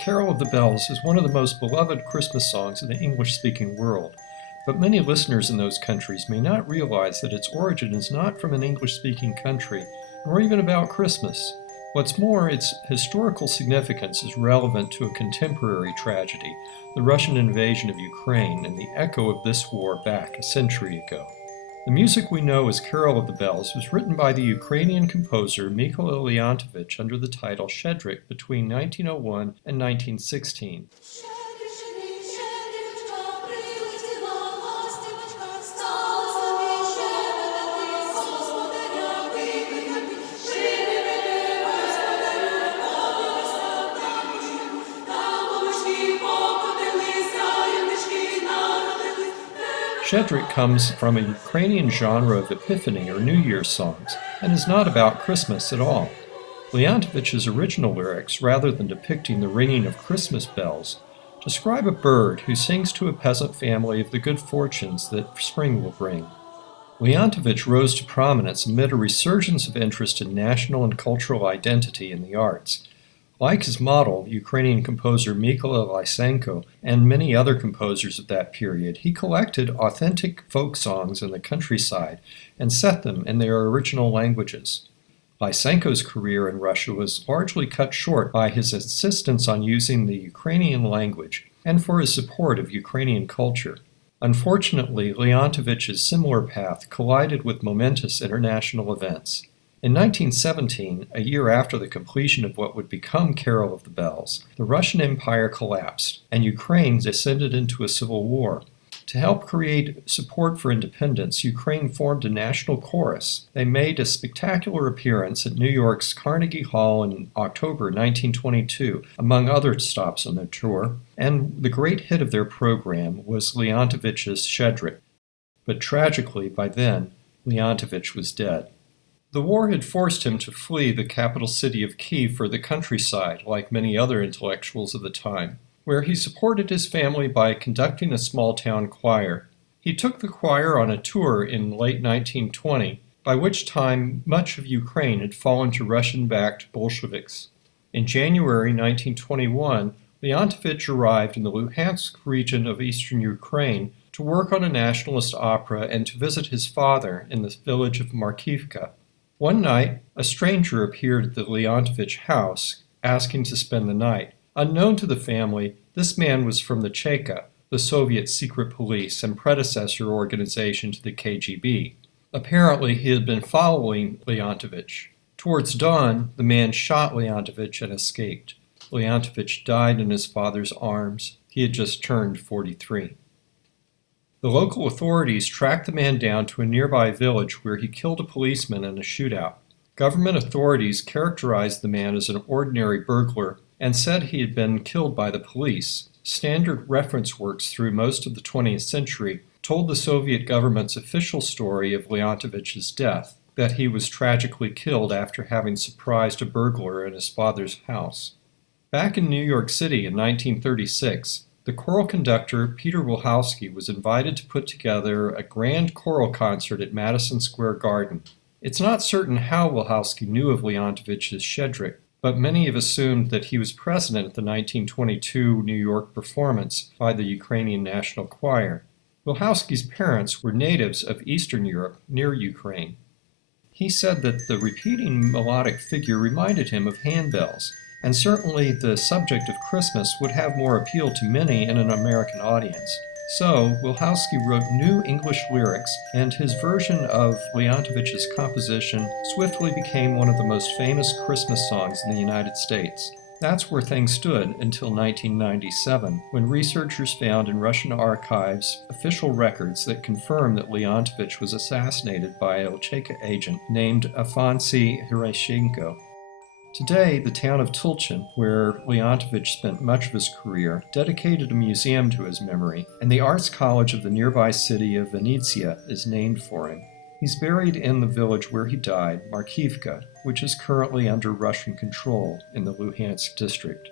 Carol of the Bells is one of the most beloved Christmas songs in the English-speaking world, but many listeners in those countries may not realize that its origin is not from an English-speaking country, nor even about Christmas. What's more, its historical significance is relevant to a contemporary tragedy, the Russian invasion of Ukraine, and the echo of this war back a century ago. The music we know as Carol of the Bells was written by the Ukrainian composer Mykola Leontovich under the title Shchedrik between 1901 and 1916. Shchedrik comes from a Ukrainian genre of Epiphany or New Year's songs, and is not about Christmas at all. Leontovich's original lyrics, rather than depicting the ringing of Christmas bells, describe a bird who sings to a peasant family of the good fortunes that spring will bring. Leontovich rose to prominence amid a resurgence of interest in national and cultural identity in the arts. Like his model, Ukrainian composer Mykola Lysenko, and many other composers of that period, he collected authentic folk songs in the countryside and set them in their original languages. Lysenko's career in Russia was largely cut short by his insistence on using the Ukrainian language and for his support of Ukrainian culture. Unfortunately, Leontovich's similar path collided with momentous international events. In 1917, a year after the completion of what would become Carol of the Bells, the Russian Empire collapsed, and Ukraine descended into a civil war. To help create support for independence, Ukraine formed a national chorus. They made a spectacular appearance at New York's Carnegie Hall in October 1922, among other stops on their tour, and the great hit of their program was Leontovich's Shchedrik. But tragically, by then, Leontovich was dead. The war had forced him to flee the capital city of Kiev for the countryside, like many other intellectuals of the time, where he supported his family by conducting a small-town choir. He took the choir on a tour in late 1920, by which time much of Ukraine had fallen to Russian-backed Bolsheviks. In January 1921, Leontovich arrived in the Luhansk region of eastern Ukraine to work on a nationalist opera and to visit his father in the village of Markivka. One night, a stranger appeared at the Leontovich house, asking to spend the night. Unknown to the family, this man was from the Cheka, the Soviet secret police and predecessor organization to the KGB. Apparently, he had been following Leontovich. Towards dawn, the man shot Leontovich and escaped. Leontovich died in his father's arms. He had just turned 43. The local authorities tracked the man down to a nearby village where he killed a policeman in a shootout. Government authorities characterized the man as an ordinary burglar and said he had been killed by the police. Standard reference works through most of the 20th century told the Soviet government's official story of Leontovich's death, that he was tragically killed after having surprised a burglar in his father's house. Back in New York City in 1936, the choral conductor Peter Wilhowsky was invited to put together a grand choral concert at Madison Square Garden. It's not certain how Wilhowsky knew of Leontovich's Shchedrik, but many have assumed that he was present at the 1922 New York performance by the Ukrainian National Choir. Wilhowsky's parents were natives of Eastern Europe near Ukraine. He said that the repeating melodic figure reminded him of handbells, and certainly the subject of Christmas would have more appeal to many in an American audience. So, Wilhowsky wrote new English lyrics, and his version of Leontovich's composition swiftly became one of the most famous Christmas songs in the United States. That's where things stood until 1997, when researchers found in Russian archives official records that confirmed that Leontovich was assassinated by a Cheka agent named Afanasy Hiroshenko. Today, the town of Tulchin, where Leontovich spent much of his career, dedicated a museum to his memory, and the Arts College of the nearby city of Vinnytsia is named for him. He's buried in the village where he died, Markivka, which is currently under Russian control in the Luhansk district.